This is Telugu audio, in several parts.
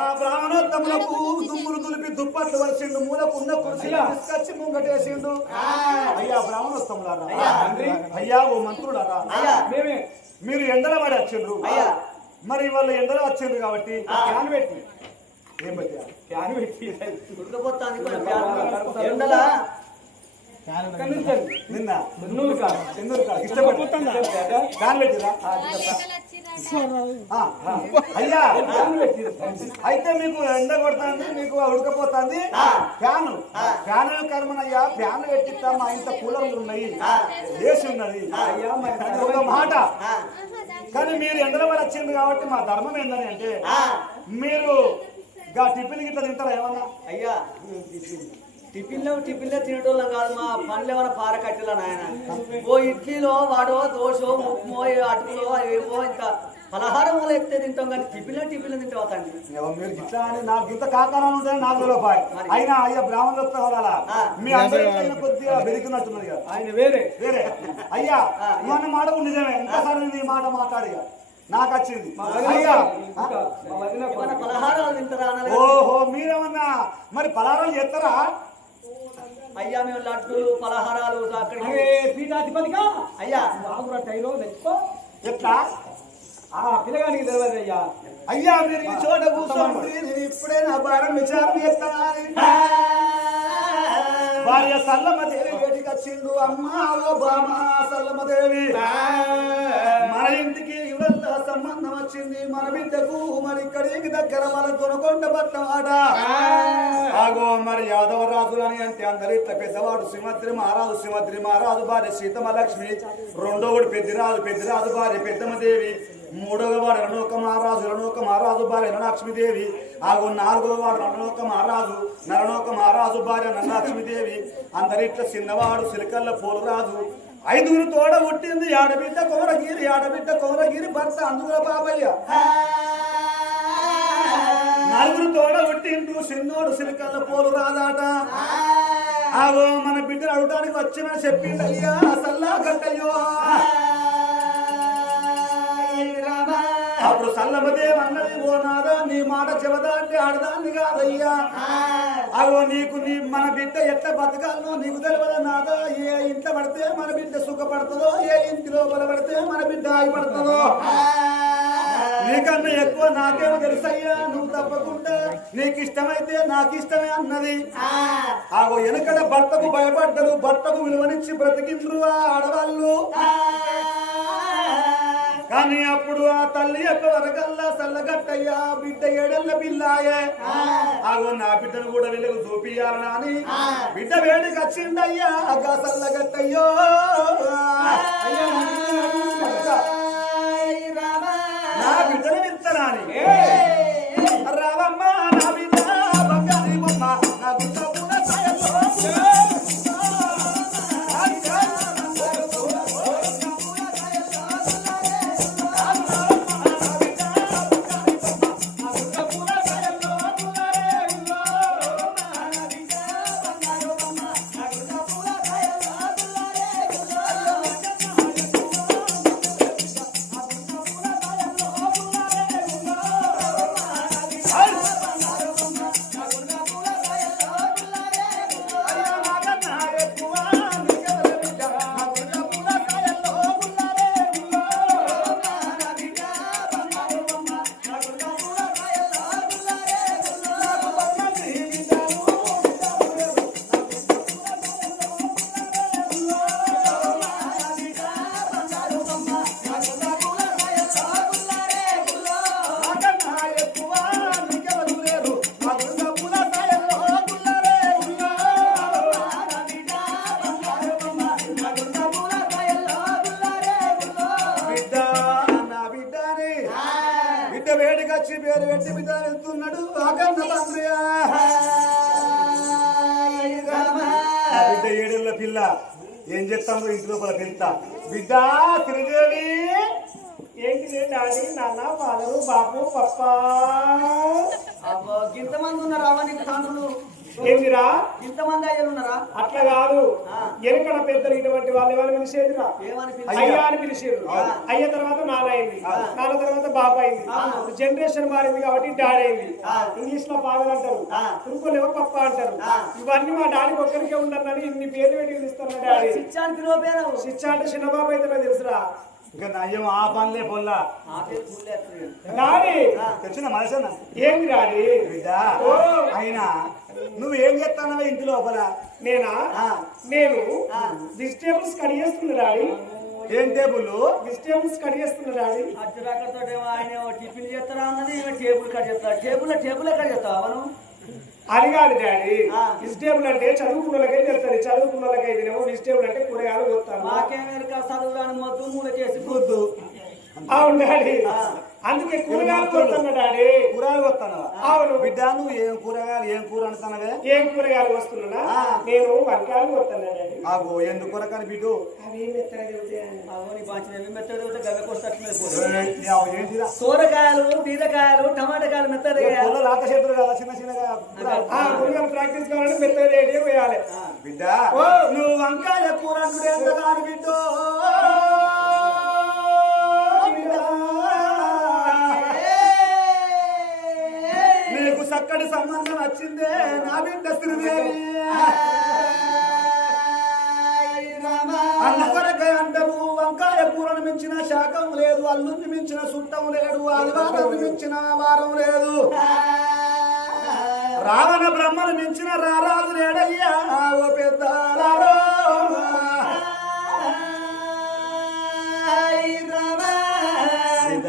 ఆ బ్రాహ్మణోత్తములకు దుమ్ములు దులిపి దుప్పట్లు వరిసిండు మూలకున్న కుర్చీ తీసుకొచ్చి ముంగటేసిండు. అయ్యా బ్రాహ్మణోత్తములారా, అయ్యా ఓ మంత్రులారా, మీరు ఎండల పడి వచ్చిండ్రు. మరి వాళ్ళు ఎండలో వచ్చిండ్రు కాబట్టి క్యాన్ పెట్టి ఏం పెట్టా క్యాన్ పెట్టి ఎండల నిన్న ఇష్టపడుతుందా క్యాన్ పెట్టిరా? అయ్యా అయితే మీకు ఎండ కొడుతుంది, మీకు ఉడకపోతుంది. ఫ్యాన్ ఫ్యాన్ కర్మనయ్యా, ఫ్యాన్ పెట్టిస్తా. మా ఇంత కూలర్లు ఉన్నాయి, ఏసీ ఉన్నది. అయ్యా మరి ఒక మాట, కానీ మీరు ఎండలో పడి వచ్చింది కాబట్టి మా ధర్మం ఏందని అంటే మీరు టిఫిన్ గిట్లా తింటారా ఏమన్నా? అయ్యా టిఫిన్లో తినటోళ్ళం కాదు, మా పనులు ఏమైనా పారకట్టెలా నాయన. ఓ ఇడ్లీలో వాడో దోశో ఉప్మో అటుకులో ఏవో ఇంత పలహారం ఎక్కితే తింటాం, కానీ టిఫిన్లో తింటాం తండ్రి. మీరు ఇట్లా అని నాకు ఇంత కాకారాలు ఉంటాయని నాకు రూపాయి అయినా అయ్యా బ్రాహ్మణులతో వాళ్ళ మీ అందరూ కొద్దిగా పెరుగుతున్నట్టున్నది కదా. ఆయన వేరే వేరే అయ్యా ఇవన్న మాట నిజమే. ఇంకోసారి నీ మాట మాట్లాడి నాకు వచ్చింది. అయ్యా పలహారాలు తింటారా? ఓహో మీరేమన్నా మరి పలహారాలు చేస్తారా? అయ్యా మేము లడ్డూలు పలహారాలు పీఠాధిపతిగా అయ్యా టైలో నెక్స్ట్ ఎట్లా పిల్లగానికి తెలియదు అయ్యా. అయ్యా మీరు ఈ చోట కూర్చోండి, నేను ఇప్పుడే నా భార్య విచారణ చేస్తాను. భార్య సల్లమ్మదేవి వేటికి వచ్చిండు. అమ్మా ఓ బామా సల్లమ్మదేవి, మన ఇంటికి ఇవల్ల సంబంధం వచ్చింది. మన బిడ్డకు మరి ఇక్కడికి దగ్గర మన దొనకొండ పట్టమాట. ఆగో మరి యాదవ రాజులని అంటే అందరు ఇట్లా పెద్దవాడు సింహద్రి మహారాజు భార్య సీతమలక్ష్మి, రెండోవాడు పెద్దిరాజు భార్య పెద్దమ్మదేవి, మూడవవాడు రణోక మహారాజు భార్య నరలక్ష్మీదేవి, ఆగో నాలుగవవాడు నరనోక మహారాజు భార్య నరలక్ష్మీదేవి, అందరిట్ల చిన్నవాడు సిలికల్ల పోలరాజు. 5 తోడ పుట్టింది ఆడబిడ్డ కోమరగిరి భర్త అందుగుల బాబయ్య. 4 తోడ పుట్టిండు చిన్నోడు సిలికల్ల పోలు రాదాట. ఆగో మన బిడ్డను అడగడానికి వచ్చిన చెప్పిండు అయ్యా సల్లా గట్టయ్యో. అప్పుడు సల్లమదేవి అన్నది, ఓ నాదా నీ మాట చెబదా అంటే ఆడదాన్ని కాదయ్యా. అగో నీకు మన బిడ్డ ఎట్లా బతకాలనో నీకు తెలియదా నాదా. ఏ ఇంట్లో పడితే మన బిడ్డ సుఖపడుతుందో, ఏ ఇంటి లోపల పడితే మన బిడ్డ ఆగిపడుతుందో, నీకన్నా ఎక్కువ నాకేమో తెలుసయ్యా. నువ్వు తప్పకుండా నీకు ఇష్టమైతే నాకు ఇష్టమే అన్నది. ఆగో వెనకడ భర్తకు భయపడ్డరు, భర్తకు విలువనిచ్చి బ్రతికిండ్రు ఆ ఆడవాళ్ళు. కానీ అప్పుడు ఆ తల్లి వరకల్లా సల్లగట్టయ్యా బిడ్డ 7 ఏళ్ల పిల్లాయే. ఆగో నా బిడ్డను కూడా వీళ్ళకు చూపియాలని బిడ్డ వేడికి వచ్చిండయ్యా అగా సల్లగట్టయ్యో. నా బిడ్డను విత్తనాని రావమ్మ నా బిడ్డ బంగారి బొమ్మ నా బిడ్డ వేడికొచ్చి పేరు పెట్టి బిడ్డ వెళ్తున్నాడు ఆకన్న తండ్రి. బిడ్డ 7 ఏళ్ల పిల్ల ఏం చేస్తాను ఇంటి లోపల పిలుతా. బిడ్డ శ్రీదేవి ఏంటి డాడీ నాన్న ఫాదరు బాపు పప్పా ఇంతమంది ఉన్నారు అవన్నీ తండ్రులు. ఏందిరా ఇంతమంది అయ్యలు ఉన్నారా? అట్లా కాదు ఎనకడ పెద్దలు ఇటువంటి వాళ్ళు ఎవరు పిలిచేదిరా ఏమని అయ్యా అని పిలిచేది అయ్య తర్వాత నాన్న అయింది నాన్న తర్వాత బాబా అయింది జనరేషన్ మారింది కాబట్టి డాడీ అయింది ఇంగ్లీష్ లో ఫాదర్ అంటారు తురుకులు ఏమో పప్ప అంటారు ఇవన్నీ మా డాడీకి ఒక్కరికే ఉండాలని ఇన్ని పేర్లు పెట్టి పిలుస్తున్నా డాడీ శిక్ష అని పిలువ పేరు శిక్ష అంటే చిన్నబాబు అయితే నాకు తెలుసురా ఇంకా నయ్యం ఆ పనులే పొల్లా ఆ పేరు ఫుల్ ఎత్తుడు. డాడీ తెచ్చిన మనసన్న ఏంది డాడీ బిడ్డ అయినా నువ్వు ఏం చేస్తానవే ఇంటి లోపల నేనా నేను వెజిటేబుల్స్ కడిగేస్తున్నా డాడీ ఏం టేబుల్ వెజిటేబుల్స్ కడిగేస్తున్నా డాడీ అర్ధరాకతో ఆయన టిఫిన్ చేస్తారా అన్నది ఈమె టేబుల్ కట్ చేస్తారా? టేబుల్ కట్ చేస్తావా మనం? అది కాదు డాడీ వెజిటేబుల్ అంటే చదువుకున్నోళ్ళకే తెలుస్తుంది చదువుకున్నోళ్ళకి అయితేనేమో వెజిటేబుల్ అంటే కూరగాయలు కొత్తాను మాకేమెరికా చదువుగాని మొద్దు మూలకేసి వద్దు అవును డాడీ అందుకే కూరగాయలు కొడుతున్నా డాడీ కూరగాయలు వస్తానవా అవును బిడ్డ నువ్వు ఏం కూరగాయలు ఏం కూర అంటున్నావే ఏం కూరగాయలు వస్తున్నా నేను వంకాయలు కొడుతున్నా డాడీ ఆగో ఎందుకు కూరగాయలు బిడ్డు అవి మెత్తగా చెబుతాయని అవని బాగా మెత్తగా గవ్వకొస్తే ఏంటిరా సోరకాయలు బీరకాయలు టమాటకాయలు మెత్తగా పొల్ల రాత చేతులు కదా చిన్న చిన్నగా కూరగాయలు ప్రాక్టీస్ కావాలంటే మెత్తగా రేడియో పోయాలి బిడ్డ నువ్వు వంకాయ కూర అంటే ఎంత కాదు బిడ్డ నీకు చక్కటి సంబంధం వచ్చిందే నా బిడ్డ శ్రీదేవి అన్న కొరకే అంటారు వంకాయ కూరను మించిన శాఖం లేదు అల్లుని మించిన సుట్టం లేడు ఆదివారం మించిన వారం లేదు రావణ బ్రహ్మను మించిన రారాజు లేడయ్యా ఓ పెద్ద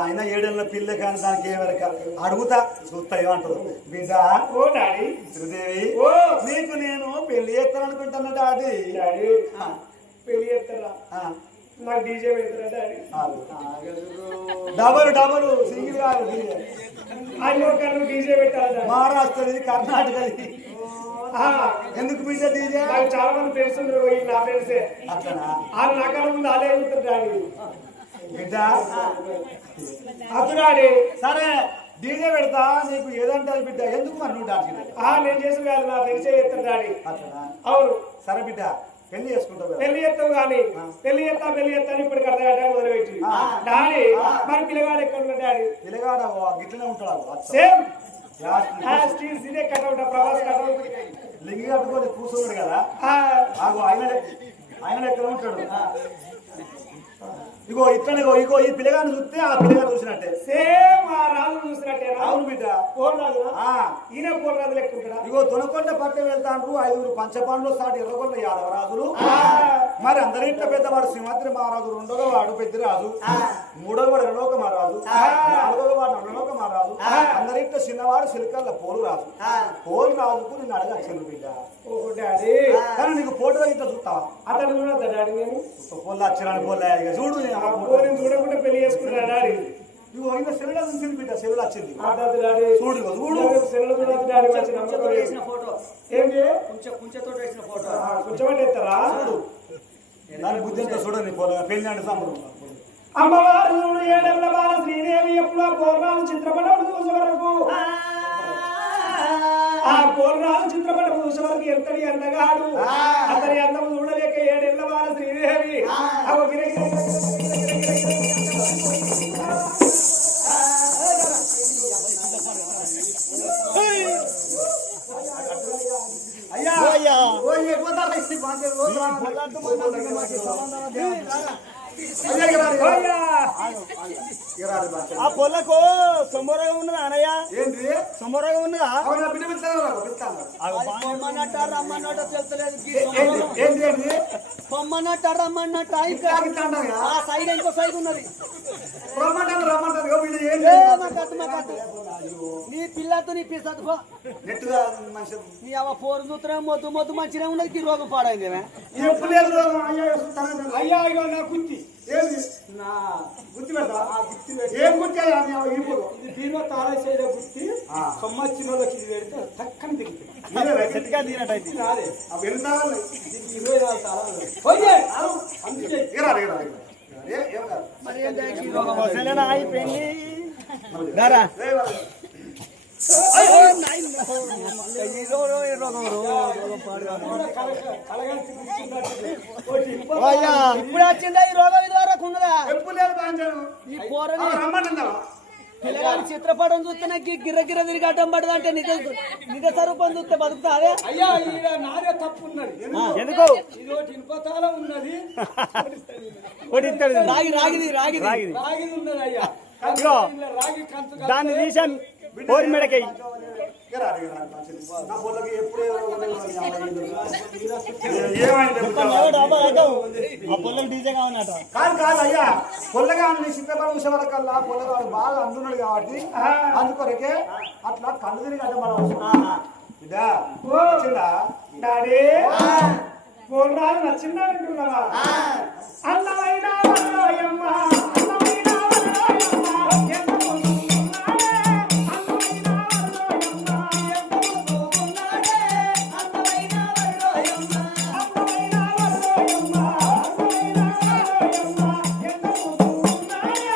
ఆయన ఏడేళ్ళ పిల్ల కానీ దానికి ఏమరక అడుగుతా చూస్తా ఏమంటారు బిడ్డ ఓ డాడీ శ్రీదేవి ఓ నీకు నేను పెళ్లి చేస్తాను అనుకుంటున్నా డాడీ డాడీ పెళ్లి చేస్తారా నాకు డీజే పెడతారా డాడీ డబల్ సింగిల్ కాదు ఆయన డీజే పెట్టాలి మహారాష్ట్రది కర్ణాటకది ఎందుకు బిడ్డ డీజే నాకు చాలా మంది ఫ్రెండ్స్ ఉన్నారు నా ఫ్రెండ్సే అట్లనా వాళ్ళు నాకన్నా ముందు అదే ఉంటారు డాడీ బిడ్డ అప్పుడు డాడీ సరే డీజే పెడతా నీకు ఏదంటే బిడ్డ ఎందుకు మరి నువ్వు డాన్స్ నేను చేసిన కాదు నా ఫ్రెండ్సే చేస్తారు డాడీ అట్లనా అవును సరే బిడ్డ పెళ్లి చేసుకుంటావు పెళ్లి చేస్తావు కానీ పెళ్లి చేస్తాను ఇప్పుడు అర్ధగంట మొదలుపెట్టి డాడీ మరి పిల్లగాడు ఎక్కడ ఉన్నాడు డాడీ పిల్లగాడ గిట్లనే ఉంటాడు సేమ్ ఇదే కటౌట్ ప్రభాస్ కటౌట్ లింగి కట్టుకొని కూర్చున్నాడు కదా ఆయన ఎక్కడ ఉంటాడు ఇగో ఇట్లనే ఇగో ఈ పిల్లగాని చూస్తే ఆ పిల్లగాడు చూసినట్టే సేమ్ ఆ రాజు చూసినట్టే అవును బిడ్డ పోరాజు ఈయన పోరాజు లెక్క ఉంటాడా ఇగో దొనకొండ పట్టం వెళ్తాండ్రు 5 పంచపాండ్లు సాటి ఎర్రగొండ యాదవరాజులు మరి అందరింట్లో పెద్దవాడు సింహాద్రి మహారాజు రెండవ వాడు పెద్దరాజు మూడవ వాడు రెండవ మహారాజు నాలుగవ వాడు రెండవ మహారాజు అందరింట్లో చిన్నవాడు సిలికల్ల పోలు రాజు పోలు రాజుకు నిన్ను అడగచ్చాను బిడ్డ డాడీ కానీ నీకు ఫోటో ఇట్లా చూస్తావా అతను చూడద్దా డాడీ నేను పొల్ల అచ్చరాని పొల్ల చూడు నేను చూడకుండా పెళ్లి చేసుకున్నా డాడీ ఇగో ఇంకా సెల్లులో నుంచి బిడ్డ సెల్లు వచ్చింది డాడీ చూడు చూడు సెల్లు డాడీ వేసిన ఫోటో ఏంటి కుంచెతో వేసిన ఫోటో కూర్చోబెట్టి ఎత్తారా చూడు దాని బుద్ధి అంతా చూడండి పెళ్లి అంటే సంబరం అమ్మవారు ఏడెళ్ళ బాల శ్రీదేవి ఎప్పుడో పూర్ణాలు చిత్రపటం చూసే వరకు ఆ పూర్ణాలు చిత్రపటం చూసే వరకు ఎంతటి అందగాడు అతని అందం చూడలేక ఏడెళ్ళ బాల శ్రీదేవి అయ్యా ఆ పొలకు సొమ్మరగా ఉన్నదా అనయ్య ఏంటి సొమ్మరగా ఉన్నదా పొమ్మన్నట్టు రమ్మన్నట్టు తెలుస్తలేదు ఏంటి ఏంటి పొమ్మన్నట్టు రమ్మన్నట్టు ఆ సైడ్ ఇంకో సైడ్ ఉన్నది రమ్మంటారు రమ్మంటారు నీ పిల్లతో నీ పిల్లతో నెట్టుగా మనిషి నీ అవ పోరు చూస్తున్నాం మొద్దు మంచిగా ఉన్నది ఈ రోగం పాడైంది ఎప్పుడు లేదు అయ్యా ఇగో నా గుత్తి ఏంది నా గుర్తు పెడతా ఏం గుర్తి ఇది దీనిలో తాళేసేదే గుర్తి సొమ్మచ్చిన వాళ్ళకి ఇది పెడితే చక్కని దిగుతుంది తీనట్టయితే రాదే అవి ఎన్ని తాళాలు 24 తాళాలు అందుకే మరి అయిపోయింది ఇప్పుడు వచ్చిందా ఈ రోగం ఇది వరకు ఉన్నదా ఎప్పుడు లేదు బాంచాను ఈ పోరని రమ్మంటుందా పిల్లగాడి చిత్రపటం చూస్తే నాకు గిర్ర గిర్ర తిరిగి అడ్డం పడదు అంటే నిజ నిజ స్వరూపం చూస్తే బతుకుతా అదే అయ్యా ఈడ నాదే తప్పు ఉన్నది ఎందుకు ఇది ఒకటి ఇనుపతాళం ఉన్నది రాగి రాగిది రాగిది రాగిది ఉన్నది అయ్యా ఇగో రాగి కంచు దాన్ని తీసాను పోరు మెడకై నా పొల్లకి ఎప్పుడే ఏమైంది కాదు కాదు అయ్యా పొల్లగా అన్ని సిద్ధపడి చూసే వరకల్లా పొల్లగాడు బాగా అందున్నాడు కాబట్టి అందుకొరకే అట్లా కళ్ళు తిరిగి అంటే మనం ఇదా వచ్చిందా డాడీ గోల్రాలు నచ్చిందంటున్నావా అల్లమైన వల్లోయమ్మ అల్లమైన వల్లోయమ్మ ఎంత ముద్దుగున్నాడే అల్లమైన వల్లోయమ్మ ఎంత ముద్దుగున్నాడే అల్లమైన వల్లోయమ్మ అల్లమైన వల్లోయమ్మ అల్లమైన వల్లోయమ్మ ఎంత ముద్దుగున్నాడే